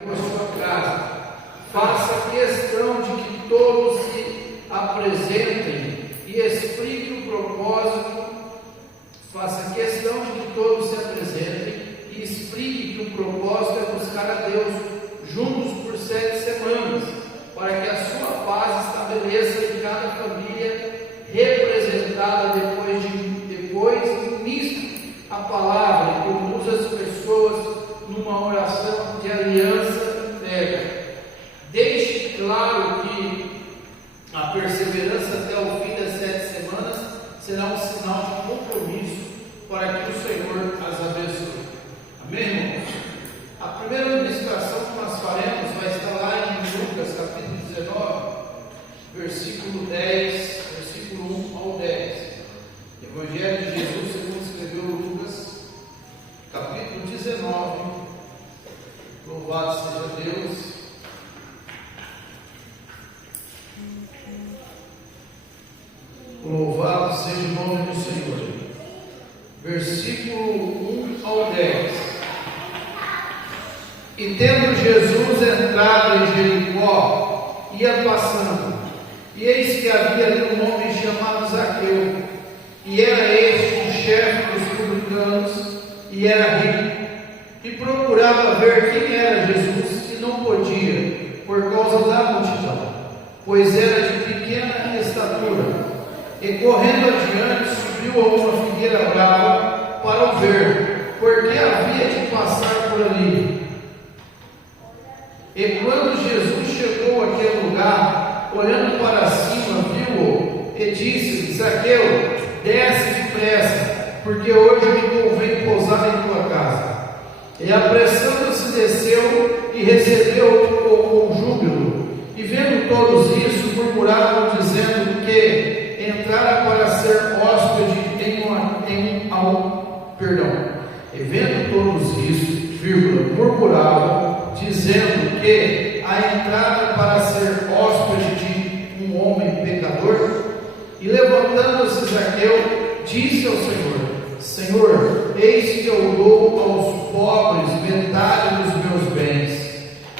por sua casa. Faça questão de que todos se apresentem e explique o propósito. Faça questão de que todos se apresentem e explique que o propósito é buscar a Deus juntos por 7 semanas, para que a sua paz estabeleça em cada família representada depois ministre a palavra e conduz as pessoas numa oração de aliança prévia. Deixe claro que a perseverança até o fim das 7 semanas será um sinal de compromisso para que o Senhor as abençoe. Amém, irmãos? A primeira ministração que nós faremos vai estar lá em Lucas capítulo 19, versículo 10, versículo 1 ao 10. Evangelho de Jesus segundo escreveu Lucas, capítulo 19. Louvado seja Deus. Louvado seja o nome do Senhor. Versículo 1 ao 10. E tendo Jesus entrado em Jericó, ia passando, e eis que havia ali um homem chamado Zaqueu, e era este o chefe dos publicanos, e era rico, e procurava ver quem era Jesus, e não podia, por causa da multidão, pois era de pequena estatura. E correndo adiante, subiu a uma figueira brava para o ver, porque havia de passar por ali. E quando Jesus chegou àquele lugar, olhando para cima, viu-o e disse: Zaqueu, desce depressa, porque hoje me convém pousar em tua casa. E apressando-se desceu e recebeu-o com júbilo. E vendo todos isso, murmuravam, dizendo que entrara para ser hóspede E vendo todos isso, murmuravam, dizendo que a entrada para ser hóspede de um homem pecador. E levantando-se Zaqueu, disse ao Senhor: Senhor, eis que eu dou aos pobres metade dos meus bens.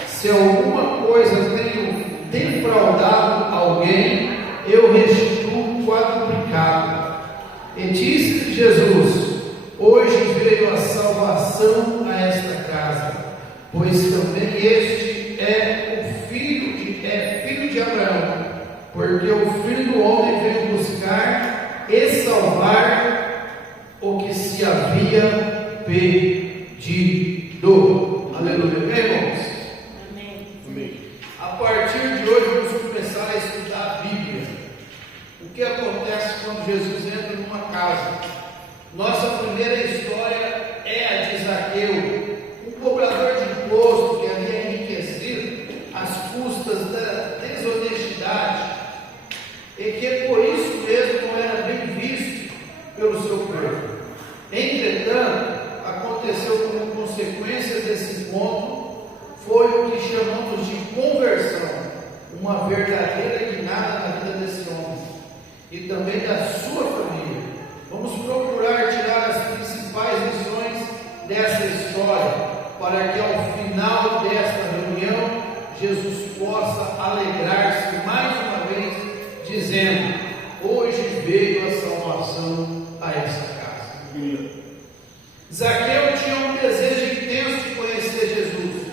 Se alguma coisa tenho defraudado alguém, eu restituo quadruplicado. E disse Jesus: hoje veio a salvação a esta casa, pois também este é filho de Abraão, porque o Filho do Homem veio buscar e salvar o que se havia perdido. Aleluia, irmãos. Amém. A partir de hoje vamos começar a estudar a Bíblia. O que acontece quando Jesus entra numa casa? Nossa primeira história é a de Zaqueu, um cobrador de imposto que havia enriquecido às custas da desonestidade e que por isso mesmo não era bem visto pelo seu povo. Entretanto, aconteceu como consequência desse encontro foi o que chamamos de conversão, uma verdadeira guinada na vida desse homem e também da sua família. Vamos procurar tirar as principais lições dessa história, para que ao final desta reunião Jesus possa alegrar-se mais uma vez, dizendo: hoje veio a salvação a esta casa. Zaqueu tinha um desejo intenso de conhecer Jesus,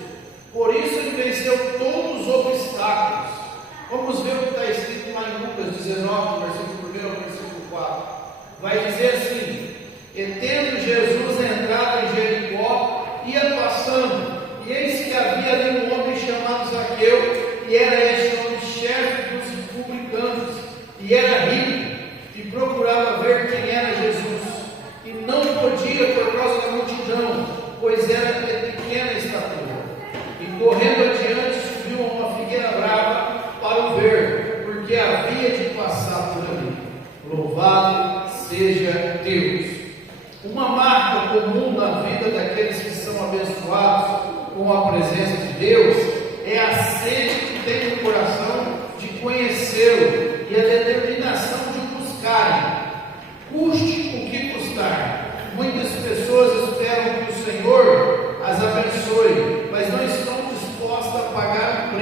por isso ele venceu todos os obstáculos. Vamos ver o que está escrito lá em Lucas 19, versículo 1 ao versículo 4. Vai dizer assim: e tendo Jesus entrado em Jericó, ia passando, e eis que havia ali um homem chamado Zaqueu, e era este homem chefe dos publicanos, e era rico, e procurava ver quem era Jesus, e não podia por causa da multidão, pois era de pequena estatura. E correndo adiante, subiu a uma figueira brava para o ver, porque havia de passar por ali. Louvado seja Deus. Uma marca comum na vida daqueles que são abençoados com a presença de Deus é a sede que tem no coração de conhecê-lo e a determinação de buscarem, custe o que custar. Muitas pessoas esperam que o Senhor as abençoe, mas não estão dispostas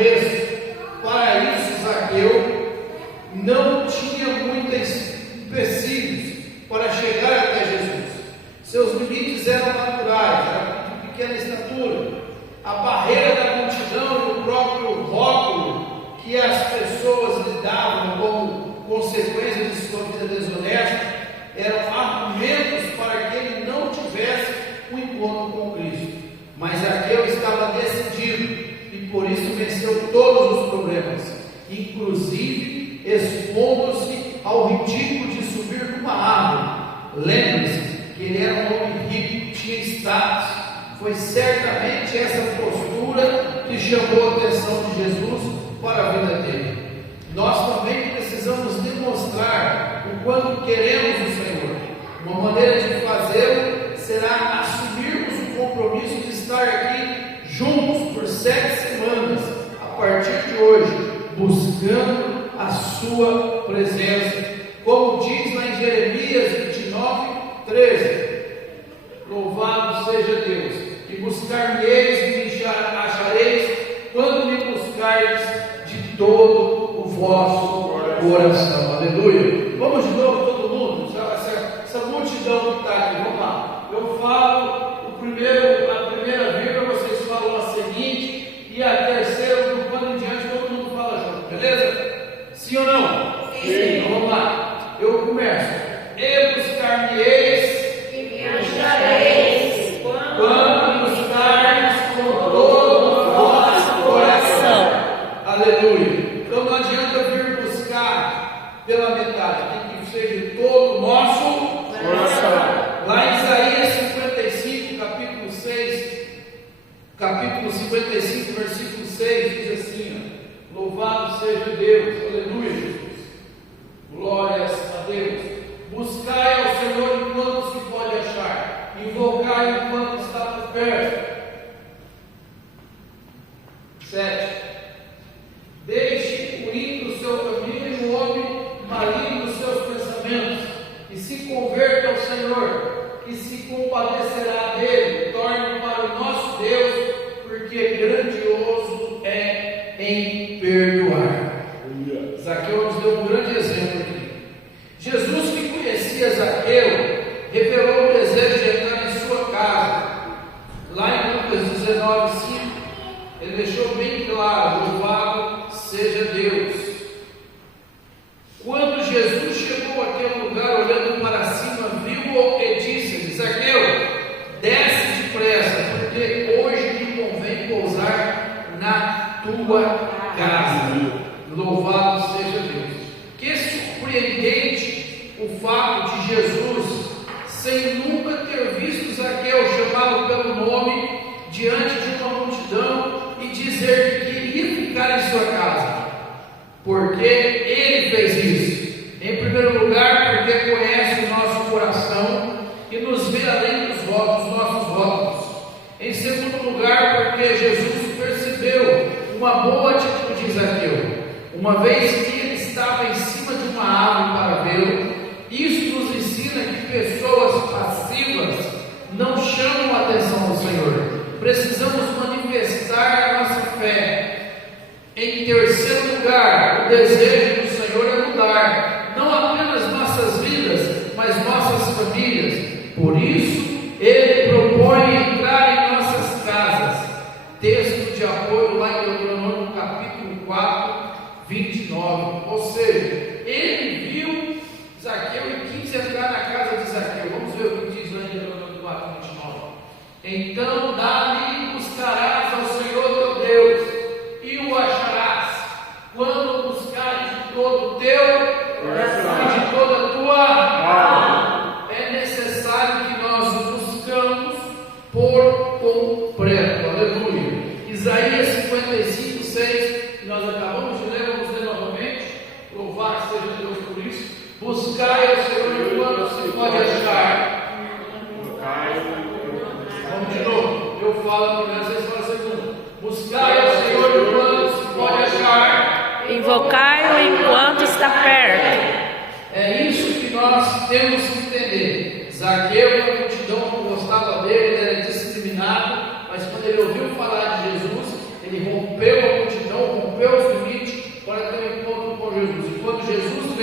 começo. Para isso, Zaqueu não tinha muitos empecilhos para chegar até Jesus. Seus limites eram naturais, era de pequena estatura. A barreira da multidão e o próprio rótulo que as pessoas lhe davam como consequência de sua vida desonesta eram argumentos para que ele não tivesse um encontro com Cristo. Mas Zaqueu estava decidido e por isso venceu todos os problemas, inclusive expondo-se ao ridículo de subir numa árvore. Lembre-se que ele era um homem rico, tinha status. Foi certamente essa postura que chamou a atenção de Jesus para a vida dele. Nós também precisamos demonstrar o quanto queremos o Senhor. Uma maneira de fazê-lo será assumirmos o compromisso de estar aqui juntos por 7 semanas, a partir de hoje, buscando a sua presença. Como diz lá em Jeremias 29:13: louvado seja Deus, e buscar-me-eis e me achareis, quando me buscardes de todo o vosso coração. Aleluia. Vamos de novo, todo mundo, essa multidão que está aqui, vamos lá. Eu falo a primeira vírgula, vocês falam a seguinte, e a terceira, do quando em diante, todo mundo fala junto, beleza? Sim ou não? Sim. Então vamos lá. Eu começo. E buscar-me-eis e me achareis, quando me buscardes com todo o vosso coração. Aleluia. Então não adianta vir buscar pela metade, tem que ser de todo o nosso coração. Lá em Isaías 55, capítulo 55, versículo 6, diz assim: louvado seja Deus, aleluia, Jesus, glórias a Deus. Buscai ao Senhor enquanto se pode achar, invocai enquanto está por perto. 7. Deixe o ímpio o seu caminho e o homem maligno os seus pensamentos, e se converta ao Senhor, que se compadecerá dele. Torne para o nosso Deus, porque grandioso é em perdoar. Zaqueu nos deu um grande exemplo aqui. Jesus, que conhecia Zaqueu, revelou o desejo de entrar em sua casa. Lá em Lucas 19:5, ele deixou bem claro: louvado seja Deus. Quando Jesus chegou àquele lugar, olhando para cima, viu-o e disse: Zaqueu, desce depressa, porque hoje me convém pousar na tua casa. Louvado seja Deus. Que surpreendente o fato de Jesus, sem nunca ter visto Zaqueu chamado pelo nome diante de uma multidão e dizer que queria ficar em sua casa. Porque ele fez isso? Em primeiro lugar, porque conhece o nosso coração e nos vê além dos nossos votos. Em segundo lugar, porque Jesus percebeu uma boa atitude de Zaqueu. Uma vez que ele estava em cima de uma árvore para vê-lo, isso nos ensina que pessoas passivas não chamam a atenção do Senhor. Precisamos manifestar a nossa fé. Em terceiro lugar, o desejo do Senhor é mudar não apenas nossas vidas, mas nossas famílias. Por isso, Ele propõe entrar em nossas casas. Texto de apoio lá em Deuteronômio capítulo 4, 29. Ou seja, ele viu Zaqueu e quis entrar na casa de Zaqueu. Vamos ver o que diz lá em Deuteronômio 4, 29. Então dali buscarás ao Senhor teu Deus, e o acharás, quando buscares de todo o teu coração e de toda a tua alma. É necessário que nós o buscamos por completo. Aleluia. Isaías 55, 6, que nós acabamos de ler, vamos ler novamente. Louvado seja Deus por isso. Buscai ao Senhor enquanto se pode achar. Vamos de novo. Eu falo a primeira, vocês falam a segunda. Buscai ao Senhor enquanto se pode achar. Invocai-o enquanto está perto. É isso que nós temos que entender. Zaqueu, a multidão não gostava dele, ele era discriminado, mas quando ele ouviu falar de Jesus, ele rompeu a multidão,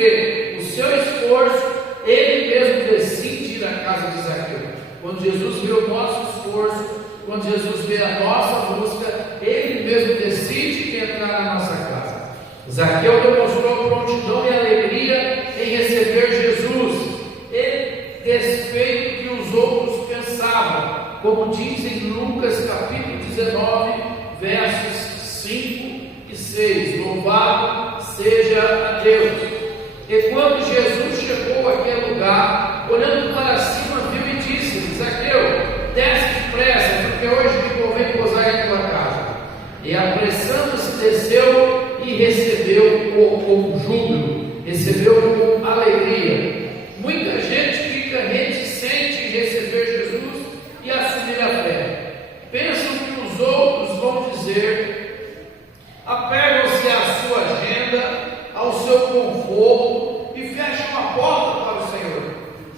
vê o seu esforço, ele mesmo decide ir à casa de Zaqueu. Quando Jesus vê o nosso esforço, quando Jesus vê a nossa busca, ele mesmo decide entrar na nossa casa. Zaqueu demonstrou prontidão e alegria em receber Jesus, e desfeito do que os outros pensavam, como diz em Lucas capítulo 19, versos 5 e 6. Louvado seja a Deus. E quando Jesus chegou àquele lugar, olhando para cima, viu e disse: Zaqueu, desce depressa, porque hoje me convém pousar em tua casa. E apressando-se, desceu e recebeu-o com júbilo, recebeu-o com alegria. Muita gente fica reticente em receber Jesus e assumir a fé. Pensam que os outros vão dizer, apegam-se à sua agenda, ao seu conforto e fecham a porta para o Senhor.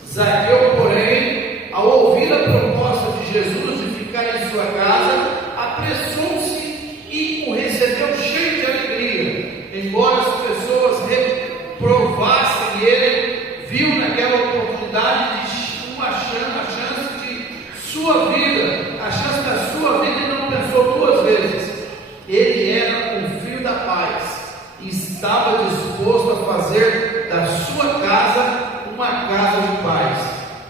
Zaqueu, porém, ao ouvir a proposta de Jesus de ficar em sua casa, apressou-se e o recebeu cheio de alegria. Embora as pessoas reprovassem ele, viu naquela oportunidade de uma chance de sua vida, a chance da sua vida, e não pensou duas vezes. Ele era um filho da paz e estava disposto a fazer da sua casa uma casa de paz.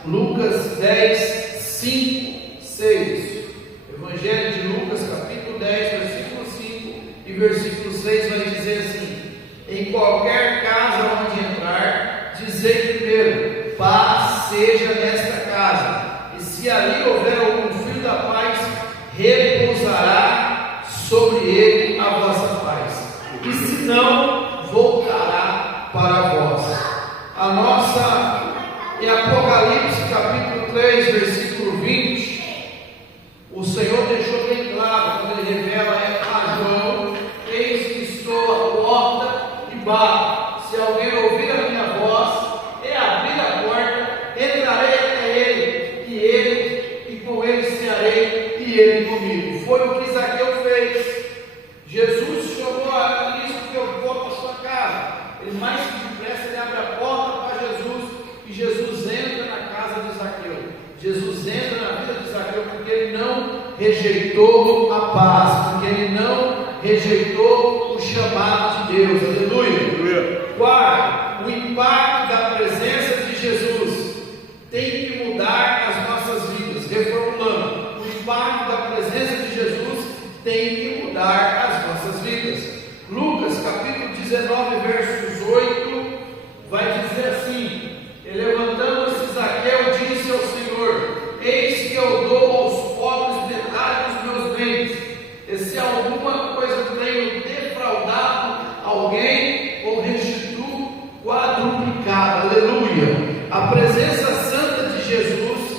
Lucas 10, 5, 6. Evangelho de Lucas, capítulo 10, versículo 5 e versículo 6 vai dizer assim: em qualquer casa onde entrar, dizei primeiro, paz seja nesta casa, e se ali houver algum filho da paz, repousará sobre ele a vossa paz, e se não, voltará para vós. A nossa, em Apocalipse capítulo 3, versículo 20, o Senhor deixou bem claro, quando ele revela a João: eis que estou à porta e bato. Se alguém ouvir a minha voz e abrir a porta, entrarei até ele e com ele cearei, e ele comigo. Foi o que Zaqueu fez. Jesus chamou a Cristo que eu vou para a sua casa. Ele mais depressa, ele abre a porta para Jesus, e Jesus entra na casa de Zaqueu. Jesus entra na vida de Zaqueu porque ele não rejeitou a paz, porque ele não rejeitou o chamado de Deus. Aleluia. Quarto, o impacto da presença de Jesus tem que mudar as nossas vidas. Reformulando, o impacto da presença de Jesus tem que mudar as nossas vidas. Lucas capítulo 19, versos 8 vai dizer assim: e levantando-se Zaqueu, disse ao Senhor: eis que eu dou aos pobres metade dos meus bens, e se alguma coisa tenho defraudado alguém, ou restituo quadruplicado. Aleluia. A presença santa de Jesus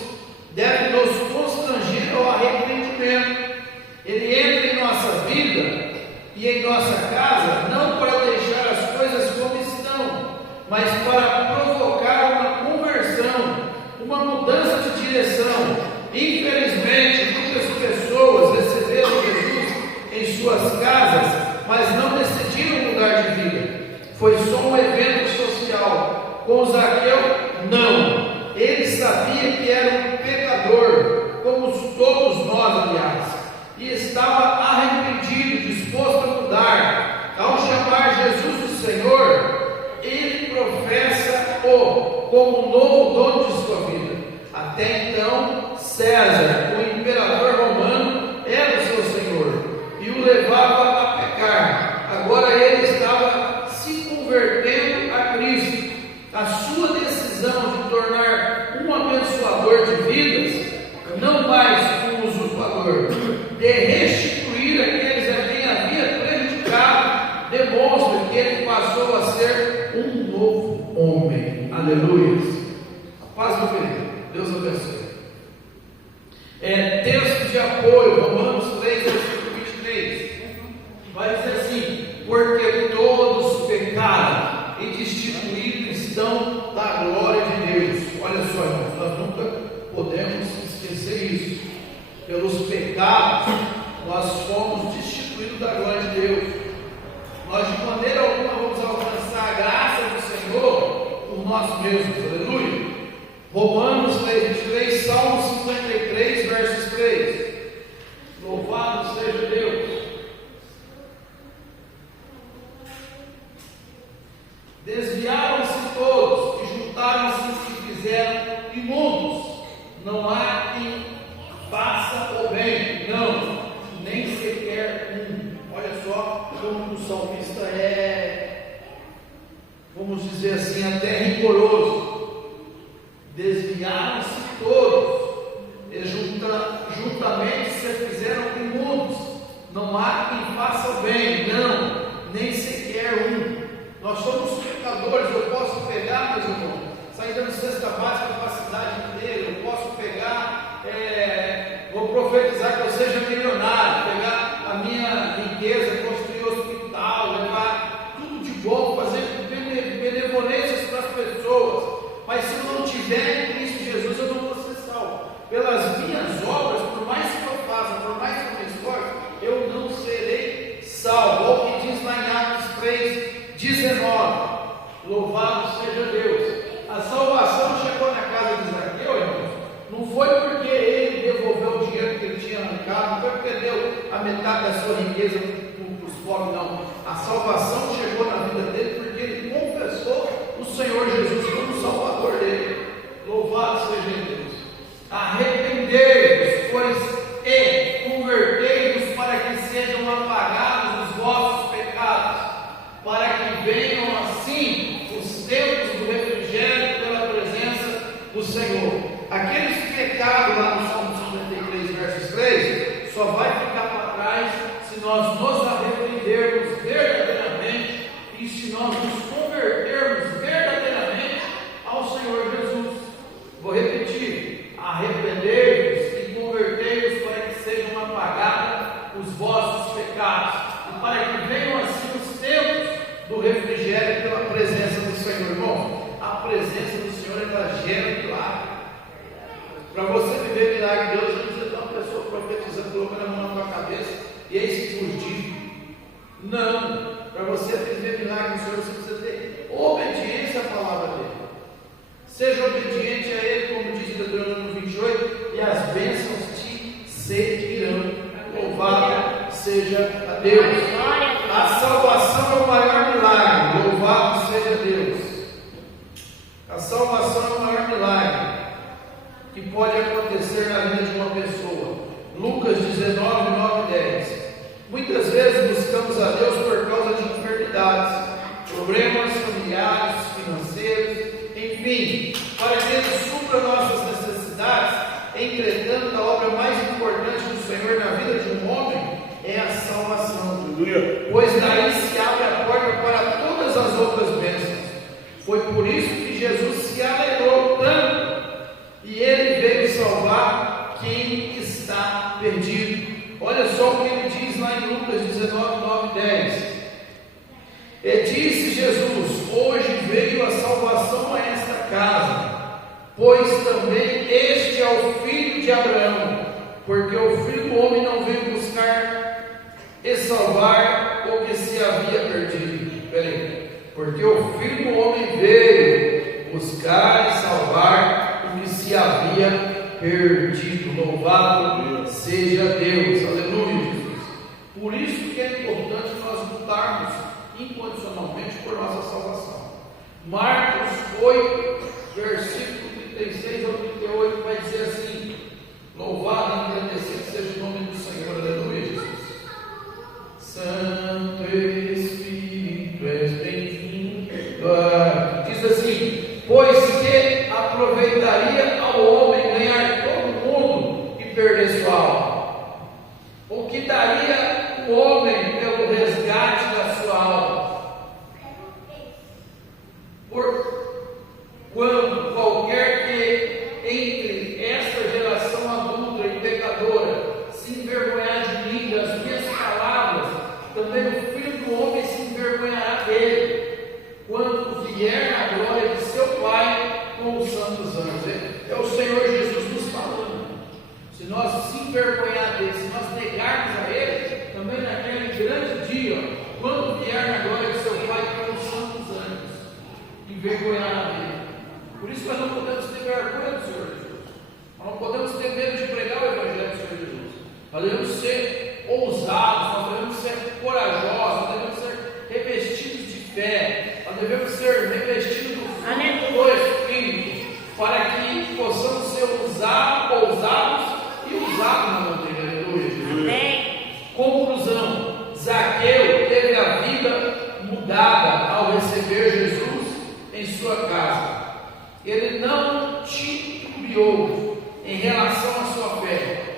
deve nos constranger ao arrependimento. Ele entra em nossa vida e em nossa casa, não para deixar as coisas como estão, mas para provocar uma conversão, uma mudança de direção. Infelizmente, muitas pessoas receberam Jesus em suas casas, mas não decidiram mudar de vida. Foi só um evento social. Com Zaqueu, não. Ele sabia que era um pecador, como todos nós, aliás, e estava arrependido, disposto a mudar. Ao chamar Jesus de Senhor, ele professa-o como novo dono de sua vida. Até então, César, o imperador romano, era o seu senhor e o levava a pecar. Agora ele estava se convertendo a Cristo. A sua decisão de tornar um abençoador de vidas, não mais um usurpador, de restituir aqueles a quem havia prejudicado, demonstra que ele passou a ser um novo homem. Aleluia. A paz do querido. Deus abençoe. Texto de apoio, Romanos 3, versículo 23, vai dizer assim: porque todos pecaram e destituídos estão da glória de Deus. Olha só, irmãos, nós nunca podemos esquecer isso. Pelos pecados, nós fomos destituídos da glória de Deus. Nós de maneira alguma vamos alcançar a graça do Senhor nós mesmos, aleluia. Romanos 3:23, Salmo 53, versos 3. Louvado seja Deus. Desviaram-se todos e juntaram-se e se fizeram imundos. Não há quem faça o bem, não, nem sequer um. Olha só como o salmista é, vamos dizer assim, até rigoroso. Desviaram-se todos e juntamente se fizeram imundos. Não há quem faça o bem, não, nem sequer um. Nós somos pecadores. Eu posso pegar, meus irmãos, sair dando cesta básica para a cidade inteira. Eu posso pegar, vou profetizar que eu seja milionário, pegar a minha riqueza, construir hospital, levar tudo de bom, fazer benevolências para as pessoas. Mas se eu não tiver em Cristo Jesus, eu não vou ser salvo. Pelas minhas obras, por mais que eu faça, por mais que eu me esforce, eu não serei salvo. Olha o que diz lá em Atos 3:19. Louvado seja Deus. A salvação chegou na casa de Zaqueu, irmãos. Não foi porque ele devolveu o dinheiro que ele tinha arrancado, não foi porque deu a metade da sua riqueza para os pobres, não. A salvação chegou na vida dele porque ele confessou o Senhor Jesus como Salvador dele. Louvado seja Deus. Arrependei-vos, pois, e convertei-vos para que sejam apagados os vossos pecados, para que venham assim os tempos do refrigério pela presença do Senhor. Aqueles pecados lá no Salmo 53, versos 3, só vai ficar para trás se nós nos arrependermos verdadeiramente e se nós nos convertermos verdadeiramente ao Senhor Jesus. Vou repetir: arrependei-vos e convertei-vos para que sejam apagados os vossos pecados e para que venham assim os tempos do refrigério pela presença do Senhor. Irmão, a presença do Senhor, ela gera milagre. Para você viver milagre de Deus, não precisa ter uma pessoa profetizando, colocando a mão na tua cabeça e é explodido. Não. Para você viver milagre do Senhor, você precisa ter obediência à palavra dele. Seja obediente a ele, como diz Deuteronômio 28, e as bênçãos te seguirão. Louvado seja a Deus. A salvação é o maior milagre. Louvado seja Deus. A salvação é o maior milagre que pode acontecer na vida de uma pessoa. Lucas 19, 9 e 10. Muitas vezes buscamos a Deus por causa de enfermidades, problemas familiares, financeiros, enfim, para que Ele supra nossas necessidades. Entretanto, a obra mais importante do Senhor na vida de um homem é a salvação, pois daí se abre a porta para todas as outras bênçãos. Foi por isso que Jesus se alegrou tanto e Ele veio salvar quem está perdido. Olha só o que Ele diz lá em Lucas 19, 9 e 10. E disse Jesus: hoje veio a salvação a esta casa, pois também este é o filho de Abraão, porque o Filho do Homem não veio buscar e salvar o que se havia perdido. Porque o Filho do Homem veio buscar e salvar o que se havia perdido. Louvado seja Deus. Aleluia, Jesus. Por isso que é importante nós lutarmos incondicionalmente por nossa salvação. Marcos 8, versículo 36 ao 38 vai dizer assim: louvado e agradecido seja o nome do Senhor. Aleluia, Jesus. Santo Espírito, és bem-vindo. Diz assim: pois que aproveitaria ao homem ganhar todo mundo e perder sua alma? O que daria o homem pelo resgate da sua alma? Quando qualquer que entre esta geração adulta e pecadora se envergonhar de mim, das minhas palavras, também o Filho do Homem se envergonhará dele, quando vier na glória de seu Pai com os santos anjos. É o Senhor Jesus nos falando. Se nós se envergonhar dele, se nós negarmos a ele, também naquele grande dia, quando vier na glória de seu Pai com os santos anjos, envergonhará dele. Por isso nós não podemos ter vergonha do Senhor Jesus. Nós não podemos ter medo de pregar o Evangelho do Senhor Jesus. Nós devemos ser ousados, nós devemos ser corajosos, nós devemos ser revestidos de fé, nós devemos ser revestidos do Espírito, para que possamos ser ousados e usados na manteiga. Aleluia. Conclusão: Zaqueu teve a vida mudada ao receber Jesus em sua casa. Ele não titubeou em relação à sua fé.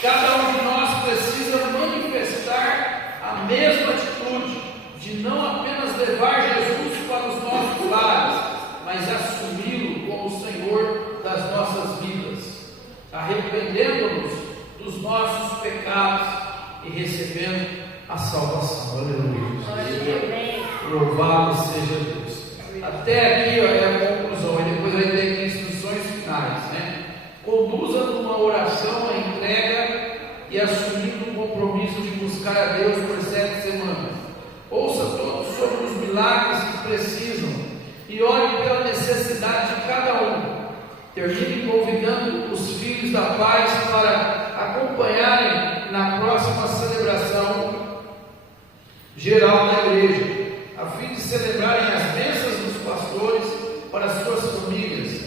Cada um de nós precisa manifestar a mesma atitude de não apenas levar Jesus para os nossos lares, mas assumi-lo como o Senhor das nossas vidas, arrependendo-nos dos nossos pecados e recebendo a salvação. Aleluia. Louvado seja Deus. Até aqui é a conclusão, e depois vai ter instruções finais, né? Conduza numa oração a entrega e assumindo um compromisso de buscar a Deus por 7 semanas. Ouça todos sobre os milagres que precisam e ore pela necessidade de cada um. Termine convidando os filhos da paz para acompanharem na próxima celebração geral da igreja, a fim de celebrarem as bênçãos dos pastores para suas famílias.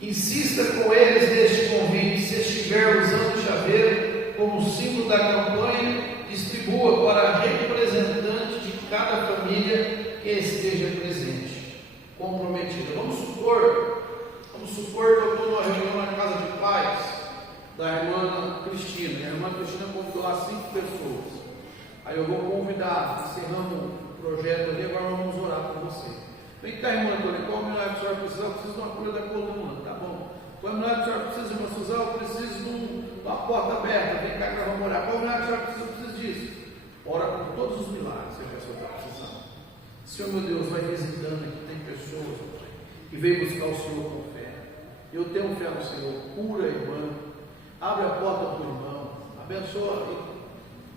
Insista com eles neste convite. Se estiver usando o chaveiro como símbolo da campanha, distribua para representante de cada família que esteja presente, comprometida. Vamos supor que eu estou numa reunião na casa de pais da irmã Cristina. A irmã Cristina convidou lá 5 pessoas. Aí eu vou convidar, encerramos o projeto ali, agora vamos orar por você. Vem cá, irmã Antônia, qual milagre a senhora precisa? Eu preciso de uma cura da coluna, tá bom? Qual milagre a senhora precisa, irmã Suzana? Eu preciso de uma porta aberta, vem cá que nós vamos orar. Qual milagre a senhora precisa? Eu preciso disso. Ora por todos os milagres que a pessoa está precisando. Senhor, meu Deus, vai visitando aqui, tem pessoas que veio buscar o Senhor com fé. Eu tenho fé no Senhor, cura a irmã, abre a porta para o irmão, abençoa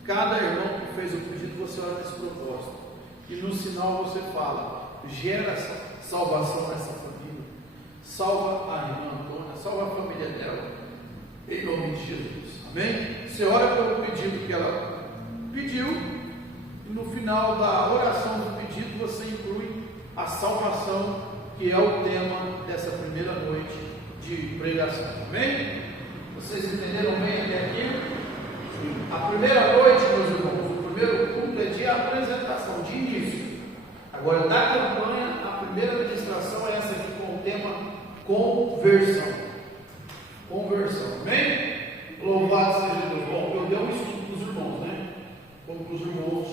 cada irmão que fez o pedido, você ora nesse propósito. E no sinal você fala, gera salvação nessa família, salva a irmã Antônia, salva a família dela, em nome de Jesus, amém? Você ora pelo pedido que ela pediu, e no final da oração do pedido você inclui a salvação, que é o tema dessa primeira noite de pregação, amém? Vocês entenderam bem até aqui? A primeira noite, meus irmãos, o primeiro culto é de apresentação, de início. Agora, da campanha, a primeira ministração é essa aqui com o tema conversão. Conversão, amém? Louvado seja Deus. Bom, eu dei um estudo para os irmãos, né? Como que os irmãos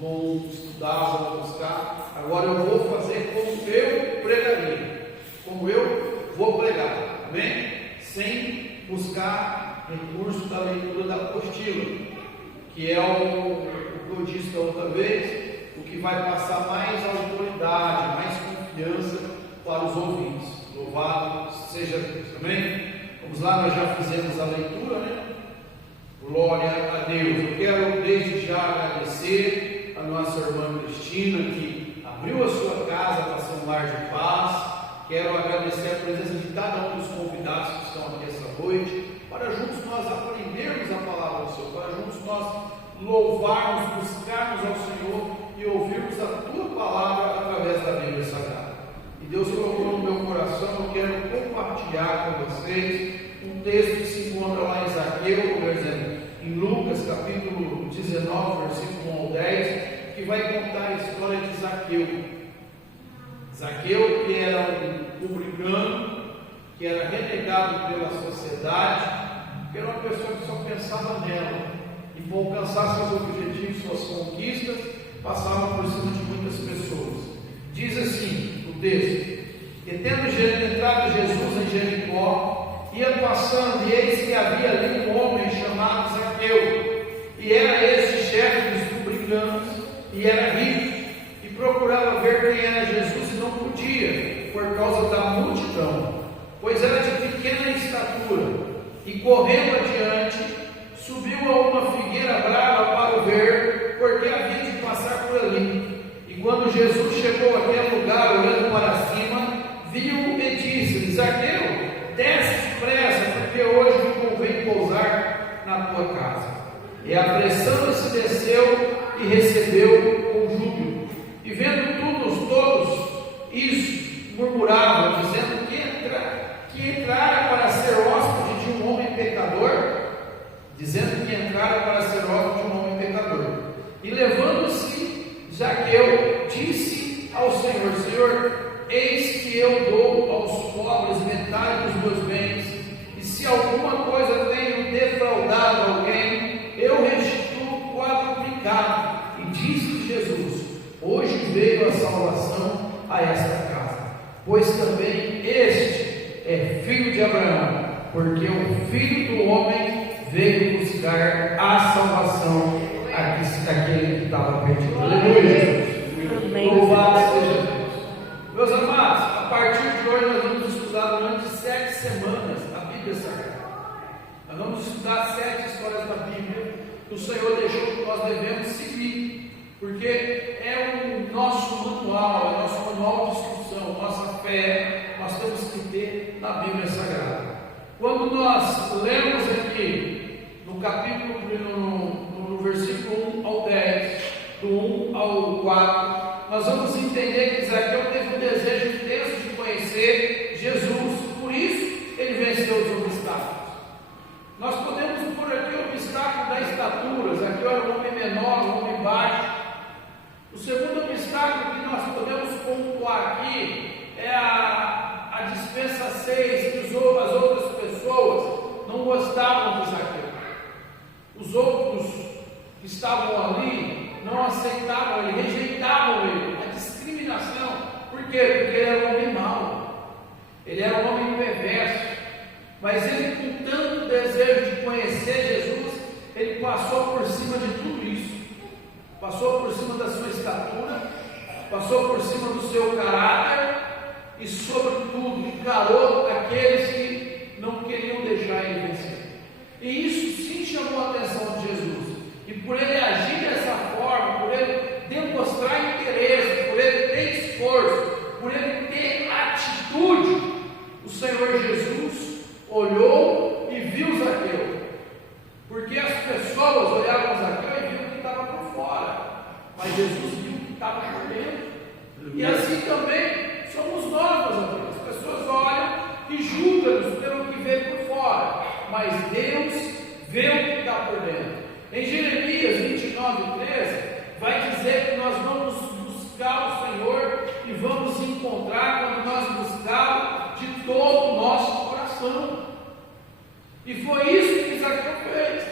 vão estudar, vão buscar. Agora eu vou fazer como eu pregaria, como eu vou pregar, amém? Sem buscar recurso da leitura da apostila, que é o que eu disse da outra vez, o que vai passar mais autoridade, mais confiança para os ouvintes. Louvado seja Deus, amém? Vamos lá, nós já fizemos a leitura, né? Glória a Deus. Eu quero desde já agradecer a nossa irmã Cristina, que abriu a sua casa para ser um lar de paz. Quero agradecer a presença de cada um dos convidados que estão aqui essa noite, para juntos nós aprendermos a palavra do Senhor, para juntos nós louvarmos, buscarmos ao Senhor e ouvirmos a Tua palavra através da Bíblia Sagrada. E Deus colocou no meu coração, eu quero compartilhar com vocês um texto que se encontra lá em Zaqueu, por exemplo, em Lucas capítulo 19, versículo 1 ao 10, que vai contar a história de Zaqueu. Zaqueu, que era um publicano, que era renegado pela sociedade, que era uma pessoa que só pensava nela, e para alcançar seus objetivos, suas conquistas, passava por cima de muitas pessoas. Diz assim o texto: e tendo entrado Jesus em Jericó, ia passando, e eis que havia ali um homem chamado Zaqueu, e era este chefe dos publicanos, e era rico, e procurava ver quem era Jesus, e não podia, por causa da multidão, pois era de pequena estatura, e correndo adiante, subiu a uma figueira brava para o ver, porque havia de passar por ali. E quando Jesus chegou àquele lugar, olhando para cima, viu Zaqueu, desce depressa, porque hoje me convém pousar na tua casa. E apressando-se desceu e recebeu com júbilo. E vendo todos isso, murmuravam, dizendo que entrara para ser hóspede de um homem pecador, E levando-se, Zaqueu disse ao Senhor: Senhor, eis que eu dou aos pobres metade dos meus bens, e se alguma coisa tenho defraudado alguém, eu restituo quadruplicado. E disse Jesus: hoje veio a salvação a esta casa, pois também este é filho de Abraão, porque o Filho do Homem veio buscar a salvação daquele que estava perdido. Aleluia, Jesus. Louvado seja Deus. Meus amados, a partir de hoje nós vamos estudar durante 7 semanas a Bíblia Sagrada. Nós vamos estudar 7 histórias da Bíblia que o Senhor deixou que nós devemos seguir, porque é o nosso manual, é o nosso manual de instrução, nossa fé, nós temos que ter na Bíblia Sagrada. Quando nós lemos aqui no capítulo, no versículo 1 ao 10, do 1 ao 4, nós vamos entender que Zaqueu teve um desejo intenso de conhecer Jesus, por isso ele venceu os obstáculos. Nós podemos pôr aqui o obstáculo da estatura. Zaqueu era um homem menor, um homem baixo. O segundo obstáculo que nós podemos pontuar aqui é a dispensa 6, que as outras pessoas não gostavam de Zaqueu. Os outros que estavam ali não aceitavam ele, rejeitavam ele. A discriminação. Por quê? Porque ele era um homem mau, ele era um homem perverso. Mas ele, com tanto desejo de conhecer Jesus, ele passou por cima de tudo isso. Passou por cima da sua estatura, passou por cima do seu caráter e, sobretudo, encarou aqueles que não queriam deixar ele vencer. E isso sim chamou a atenção de Jesus. E por ele agir dessa forma, por ele demonstrar interesse, por ele ter esforço, por ele ter atitude, o Senhor Jesus olhou e viu Zaqueu. Porque as pessoas olhavam Zaqueu e viam que estava por fora, mas Jesus viu que estava por dentro. E assim também somos nós, meus amigos. As pessoas olham e julgam-nos pelo que vê por fora, mas Deus vê o que está por dentro. Em Jeremias 29:13 vai dizer que nós vamos buscar o Senhor e vamos encontrar quando nós buscarmos de todo o nosso coração. E foi isso que Zaqueu fez.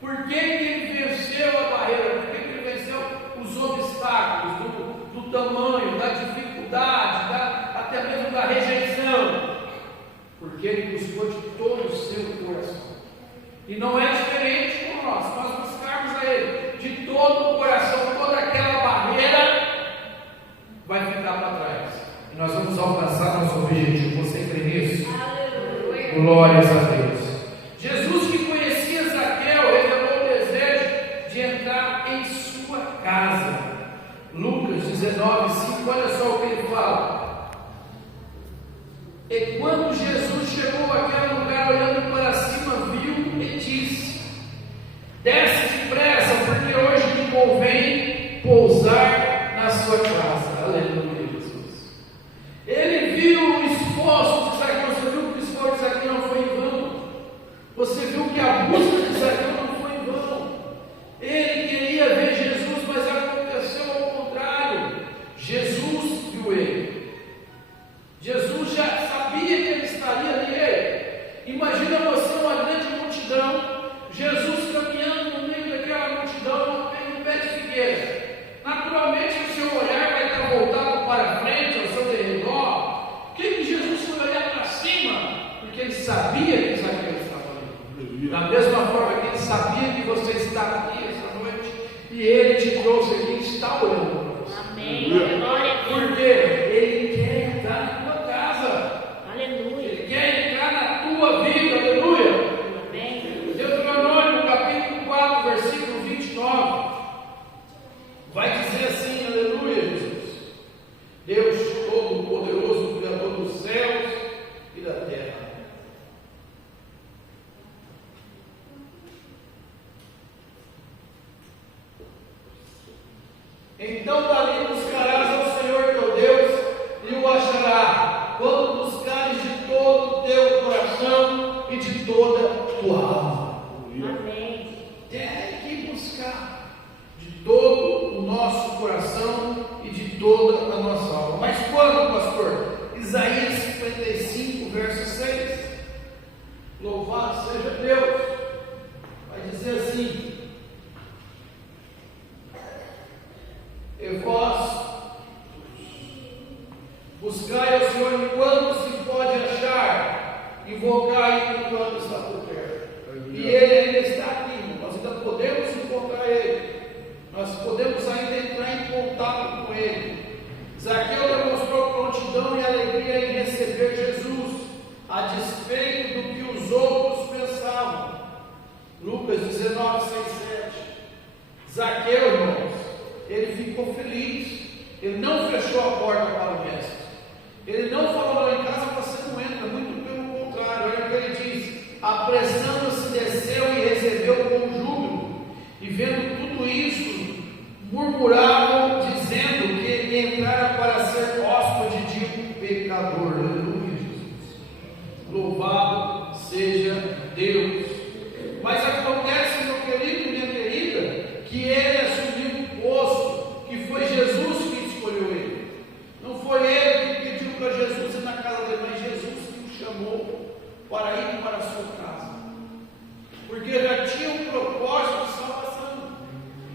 Por que ele venceu a barreira? Por que ele venceu os obstáculos do tamanho, da dificuldade, até mesmo da rejeição? Porque ele buscou de todo o seu coração. E não é diferente com nós. Se nós buscarmos a ele de todo o coração, toda aquela barreira vai ficar para trás. E nós vamos alcançar nosso objetivo. Você crê nisso? Aleluia. Glórias a Deus. Jesus, que conhecia Zaqueu, revelou o desejo de entrar em sua casa. Lucas 19:5, olha só o que ele fala. E quando Jesus chegou àquele lugar, olhando para cima, viu e disse: desce depressa, porque hoje me convém pousar na sua casa. Aleluia, Jesus. Ele viu o esforço de Zaqueu. Você viu que o esforço de Zaqueu não foi em vão. Você viu que a busca de Zaqueu não foi em vão. Ele queria ver Jesus, mas aconteceu ao contrário. Jesus viu ele. Jesus já sabia que ele estaria ali. Imagina você, uma grande multidão, Jesus caminhando no meio daquela multidão, no pé de figueira. Naturalmente o seu olhar vai estar voltado para frente, ao seu derredor. Por que Jesus foi olhar para cima? Porque ele sabia que Zaqueu estava ali. Da mesma forma que ele sabia que você estava aqui esta noite, e ele te trouxe aqui e está olhando para você. Amém. Glória a Deus. Porque ele quer entrar na tua casa. Aleluia. Ele quer entrar na tua vida. Aleluia. Amém. Deuteronômio, capítulo 4, versículo 29, vai dizer assim: aleluia, Jesus. Deus Todo-Poderoso, Criador dos céus Então dali buscarás ao Senhor teu Deus e o achará, quando buscares de todo o teu coração e de toda a tua alma. Amém. Tem que buscar de todo o nosso coração e de toda a nossa alma. Mas quando, pastor? Isaías 55, verso 6. Louvado seja Deus. Vai dizer assim: e vós buscai ao Senhor enquanto se pode achar, invocai enquanto está por perto. E Ele ainda está aqui, nós ainda podemos encontrar Ele, nós podemos ainda entrar em contato com Ele. Zaqueu demonstrou prontidão e alegria em receber Jesus, a despeito do que os outros pensavam. Lucas 19, 6, 7. Zaqueu, irmãos, ele ficou feliz, ele não fechou a porta para o mestre, ele não falou: lá em casa você não entra, muito pelo contrário. Olha o que ele diz: apressando-se, desceu e recebeu com júbilo, e vendo tudo isso, murmuravam, dizendo que ele entrara para ser hóspede de um pecador. Aleluia, Jesus, louvado seja Deus. Mas acontece, meu querido, minha querida, que ele assumiu o posto, que foi Jesus que escolheu ele. Não foi ele que pediu para Jesus ir na casa dele, mas Jesus que o chamou para ir para a sua casa, porque já tinha um propósito de salvação,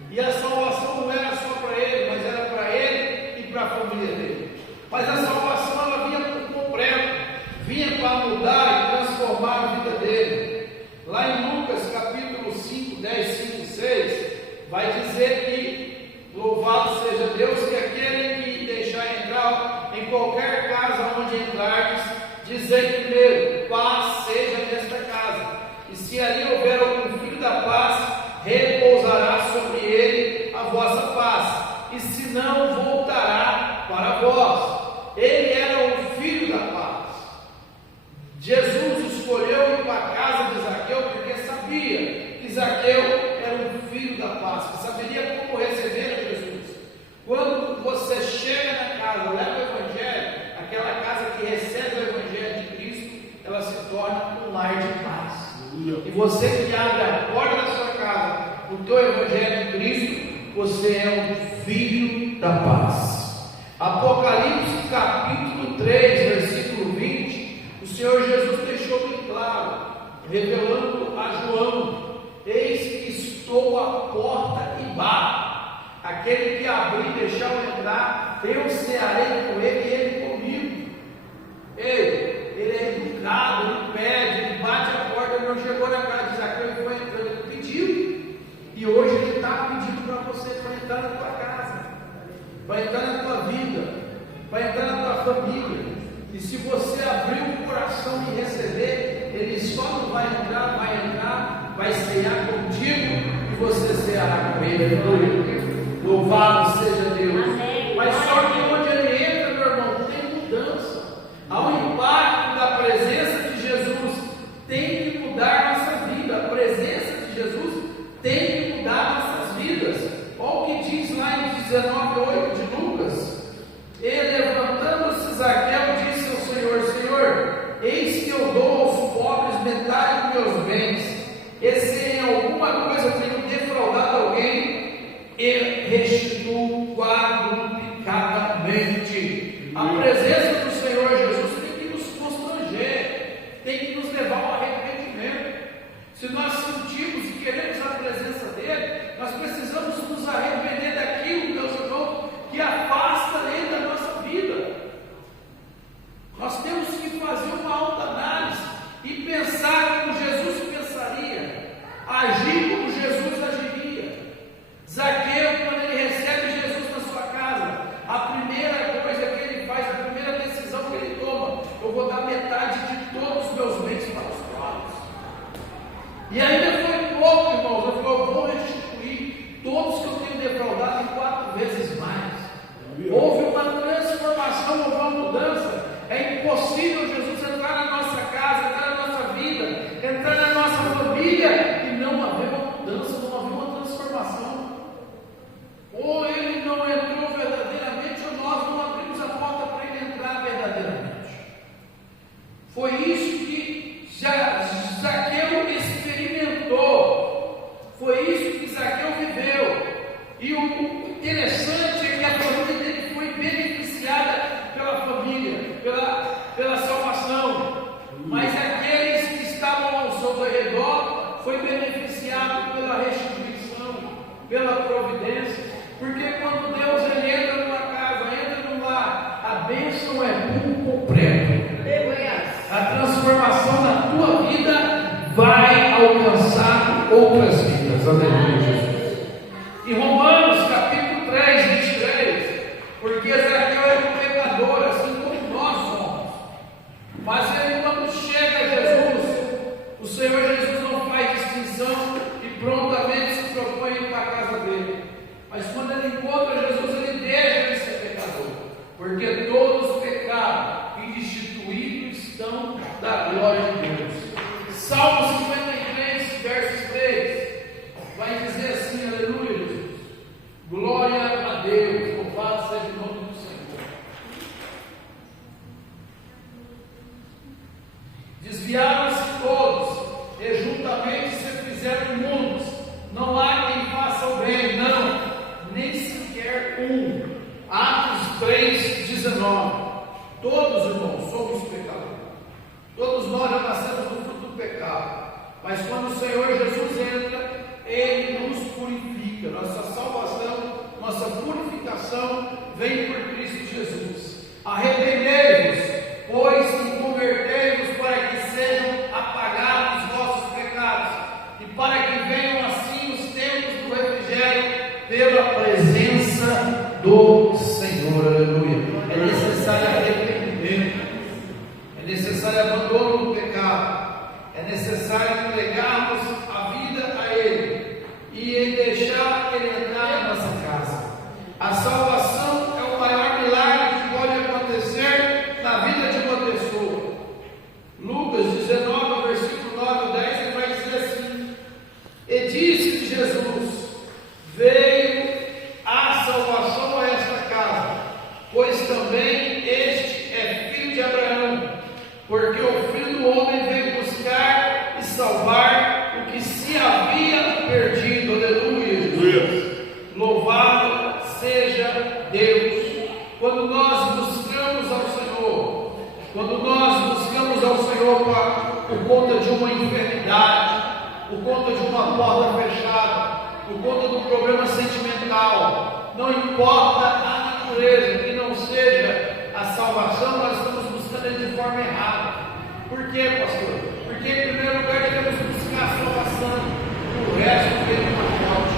e a salvação não era só para ele, mas era para ele e para a família dele. Mas a salvação, ela vinha por completo, vinha para mudar e transformar a vida dele. Lá em Lucas capítulo 5, 10, 5, 6, vai dizer que, louvado seja Deus, que aquele que deixar entrar em qualquer casa onde entrardes, dizei primeiro: paz seja nesta casa. E se ali houver algum filho da paz, repousará sobre ele a vossa paz, e se não, voltará para vós. Ele era o filho da paz. Jesus escolheu ir para a casa de Zaqueu porque sabia que Zaqueu era um filho da paz, que saberia como receber Jesus. Quando você chega na casa, leva o Evangelho, aquela casa que recebe o Evangelho de Cristo, ela se torna um lar de paz. E você que abre a porta da sua casa, o teu Evangelho de Cristo, você é um filho da paz. Apocalipse capítulo 3, versículo 20, o Senhor Jesus deixou bem claro, revelando a João: eis que estou à porta e bato. Aquele que abrir e deixar eu entrar, eu cearei com ele e ele comigo. Ele é educado, ele pede, ele bate a porta. Ele não chegou na casa de Zaqueu e foi entrando, ele pediu. E hoje ele está pedindo para você, para entrar na tua casa, para entrar na tua vida, para entrar na tua família. E se você abrir o coração e receber, ele só não vai entrar, vai cear contigo e você ceará com ele. Louvado seja Deus. Amém. Mas só que onde ele entra, meu irmão, tem mudança. Há um impacto da presença de Jesus, tem que mudar nossa vida. A presença de Jesus tem que mudar nossas vidas. Olha o que diz lá em 19:8 de Lucas. E levantando-se Zaqueu, disse ao Senhor: Senhor, eis que eu dou aos pobres metade dos meus bens, e se em alguma coisa tenho defraudado alguém, e restituo quadruplicadamente. A presença do Senhor Jesus tem que nos constranger, tem que nos levar ao arrependimento. Se nós sentimos e queremos a presença dele, nós precisamos nos arrepender daquilo, meus irmãos, que afasta ele da nossa vida. Nós temos que fazer uma autoanálise e pensar como Jesus pensaria, agir como Jesus agiria. Zaqueu, quando ele E o interessante é que a família dele foi beneficiada pela família, pela salvação. Mas aqueles que estavam ao seu redor foi beneficiado pela restituição, pela providência. Porque quando Deus ele entra numa casa, entra num lar, a bênção é por completo. A transformação na tua vida vai alcançar outras vidas. Aleluia, Jesus. Em Romanos capítulo 3, 23, porque Zaqueu era um pecador, assim como nós somos. Mas ele, quando chega a Jesus, o Senhor Jesus não faz distinção e prontamente se propõe ir para a casa dele. Mas quando ele encontra Jesus, ele deixa de ser pecador, porque todos pecaram e destituídos estão da glória de Deus. Salmo 53, versos 3, vai dizer assim, aleluia, Jesus. Glória a Deus, louvado seja o nome do Senhor. Desviaram-se todos, e juntamente se fizeram imundos. Não há quem faça o bem, não, nem sequer um. Atos 3, 19. Todos, irmãos, somos pecadores. Todos nós já nascemos no fruto do pecado. Mas quando o Senhor Jesus entra, Ele nos purifica. Nossa salvação, nossa purificação vem por Cristo Jesus. Arrependei-vos, pois, e convertei-vos para que sejam apagados os vossos pecados, e para que venham assim os tempos do refrigério pela presença do Senhor. Aleluia. É necessário arrependimento, é necessário abandono do pecado, é necessário entregarmos a vida a Ele e deixar Ele entrar na nossa casa. A salvação é o maior milagre que pode acontecer na vida de uma pessoa. Lucas 19, versículo 9 e 10, ele vai dizer assim: e disse Jesus: veio a salvação a esta casa, pois também este é filho de Abraão, porque o Filho do Homem veio buscar e salvar o que se havia perdido. Aleluia, Jesus. Louvado seja Deus. Quando nós buscamos ao Senhor, por conta de uma enfermidade, por conta de uma porta fechada, por conta do problema sentimental, não importa a natureza, que não seja a salvação, nós estamos buscando ele de forma errada. Por quê, pastor? Porque em primeiro lugar devemos buscar a salvação, o resto vem uma morte.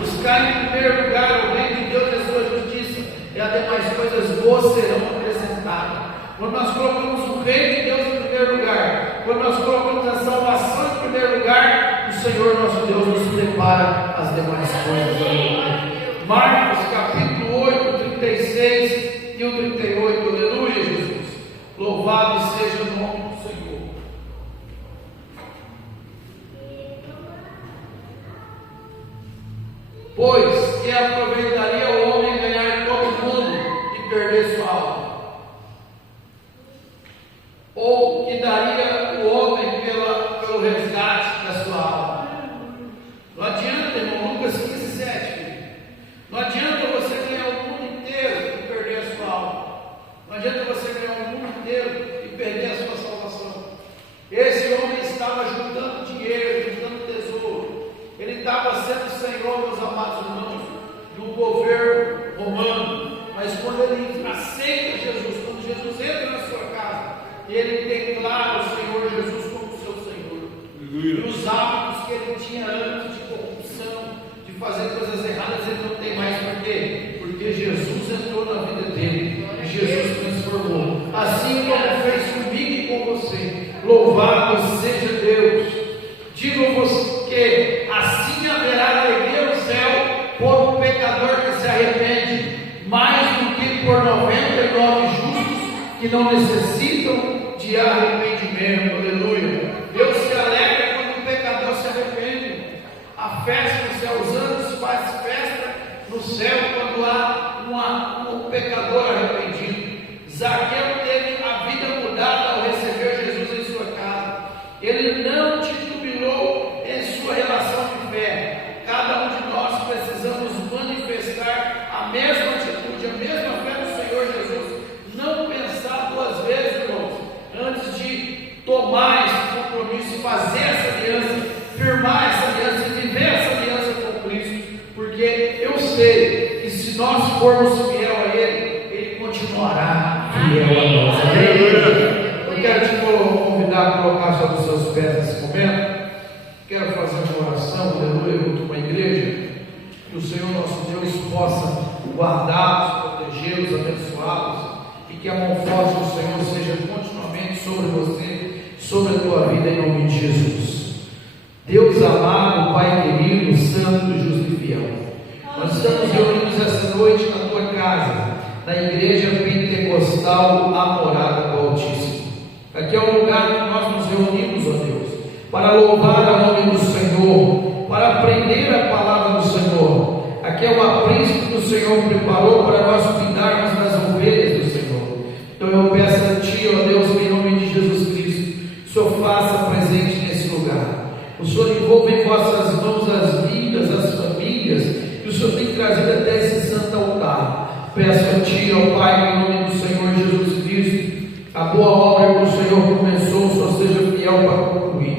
Buscar em primeiro lugar o reino de Deus e a sua justiça, e as demais coisas boas serão acrescentadas. Quando nós colocamos o reino de Deus em primeiro lugar, quando nós colocamos a salvação em primeiro lugar, o Senhor nosso Deus nos prepara as demais coisas. Marcos capítulo 8, 36 e o 38, aleluia, Jesus. Louvado seja o nome do Senhor. Pois que aproveitaria o homem ganhar todo o mundo e perder sua alma? Ou que daria o homem pelo resgate da sua alma? Não adianta, irmão, Lucas 15, 7. Não adianta você ganhar o mundo inteiro e perder a sua alma. Não adianta você ganhar o mundo inteiro e perder a sua salvação. Esse homem estava juntando dinheiro, juntando tesouro. Ele estava sendo senhor, meus amados irmãos, do governo romano. Mas quando ele aceita Jesus, quando Jesus entra na sua casa, ele declara o Senhor Jesus como seu Senhor. E os hábitos que ele tinha antes de corrupção, de fazer coisas erradas, ele não tem mais. Por quê? Porque Jesus entrou na vida dele e Jesus transformou, assim como fez comigo e com você. Louvado seja Deus. Digo-vos que assim haverá alegria no céu por um pecador que se arrepende, mais do que por 99 justos que não necessitam de arrependimento. Aleluia. Deus se alegra quando o pecador se arrepende. A festa no céu, os anjos fazem festa no céu quando há um pecador arrependido. Zaqueu teve a vida mudada ao receber Jesus em sua casa. Ele não titubeou em sua relação de fé. Cada um de nós precisamos manifestar que se nós formos fiel a Ele, Ele continuará fiel a nós. Amém? Eu quero te convidar a colocar sobre os seus pés nesse momento. Quero fazer uma oração, aleluia, junto com a igreja. Que o Senhor nosso Deus possa guardá-los, protegê-los, abençoá-los, e que a mão forte do Senhor seja continuamente sobre você, sobre a tua vida, em nome de Jesus. Deus amado, Pai querido, santo, justo e fiel, nós estamos reunidos essa noite na tua casa, na igreja pentecostal, a morada do Altíssimo. Aqui é o lugar que nós nos reunimos, ó Deus, para louvar o nome do Senhor, para aprender a palavra do Senhor. Aqui é o aprisco que o Senhor preparou para nós cuidarmos das ovelhas do Senhor. Então eu peço a Ti, ó Deus, em nome de Jesus Cristo, o Senhor faça presente nesse lugar. O Senhor envolva em vossas mãos as vidas, as famílias que o Senhor tem trazido até esse santo altar. Peço a Ti, ó Pai, em nome do Senhor Jesus Cristo, a boa obra que o Senhor começou, o Senhor seja fiel para concluir.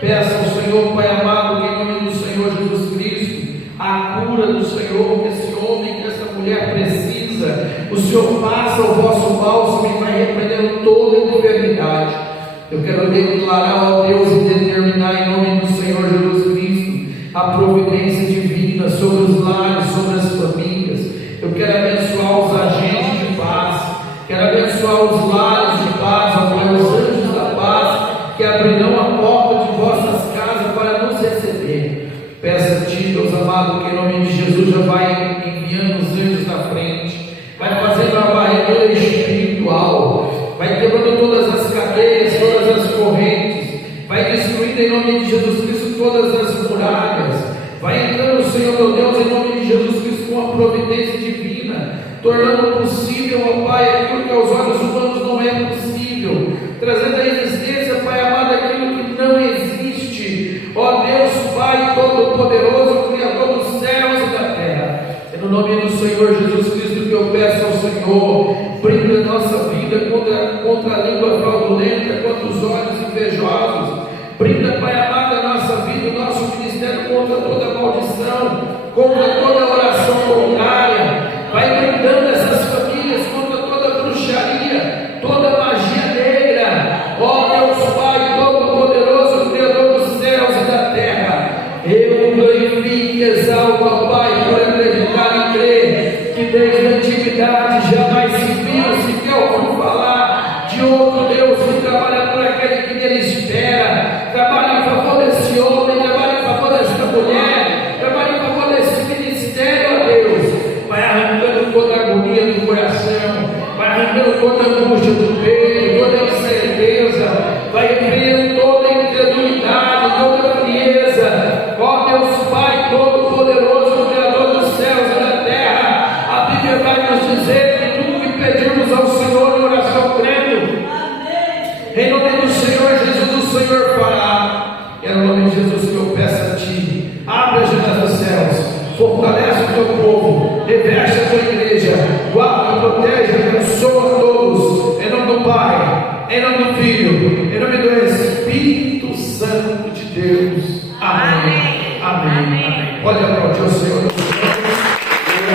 Peço ao Senhor, Pai amado, que em nome do Senhor Jesus Cristo, a cura do Senhor, que esse homem, que essa mulher precisa, o Senhor faça o vosso bálsamo e vai repreendendo toda enfermidade. Eu quero declarar, ó Deus, e determinar em nome do Senhor Jesus Cristo a providência divina sobre os lares, sobre as famílias. Eu quero abençoar os agentes de paz, quero abençoar os lares de paz, ó Pai, os anjos da paz, que abrirão a porta de vossas casas para nos receber. Peço a Ti, Deus amado, que em nome de Jesus já vai enviando os anjos na frente, vai fazendo a barreira espiritual, vai quebrando todas as cadeias, todas as correntes, vai destruindo em nome de Jesus Cristo todas as muralhas, vai entrando, Senhor meu Deus, em nome de Jesus Cristo, com a providência divina, tornando possível, ó Pai, aquilo que aos olhos humanos não é possível, trazendo a existência, Pai amado, aquilo que não existe, ó Deus, Pai Todo-Poderoso, Criador dos céus e da terra. É no nome do Senhor Jesus Cristo que eu peço ao Senhor, brinda a nossa vida contra a língua fraudulenta, contra os olhos invejosos, brinda, Pai amado, a nossa vida, o nosso ministério contra toda maldição, contra toda oração contrária, vai brindando essas famílias contra toda bruxaria, toda magia negra, ó Deus Pai Todo-Poderoso, Criador dos céus e da terra. Eu glorifico e exalto, ó Pai, por acreditar e crer que desde a antiguidade jamais se viu, sequer ouviu falar de outro Deus que trabalha por aquele que nele espera, trabalha em favor desse homem, trabalha em favor dessa mulher, trabalha em favor desse ministério, ó Deus. Vai arrancando toda a agonia do coração, vai arrancando toda a angústia do peito, toda a incerteza, vai repreendendo toda a incredulidade, toda a frieza. Ó Deus Pai Todo-Poderoso, Criador dos céus e da terra, a Bíblia vai nos dizer que tudo que pedirmos ao Senhor em oração crendo, em nome do Senhor Jesus, o Senhor fará. É no nome de Jesus que eu peço a Ti, abre as janelas dos céus, fortalece o Teu povo, reveste a Tua igreja, guarda, protege, abençoa a todos, em nome do Pai, em nome do Filho, em nome do Espírito Santo de Deus. Amém. Amém. Amém. Pode aplaudir o Senhor.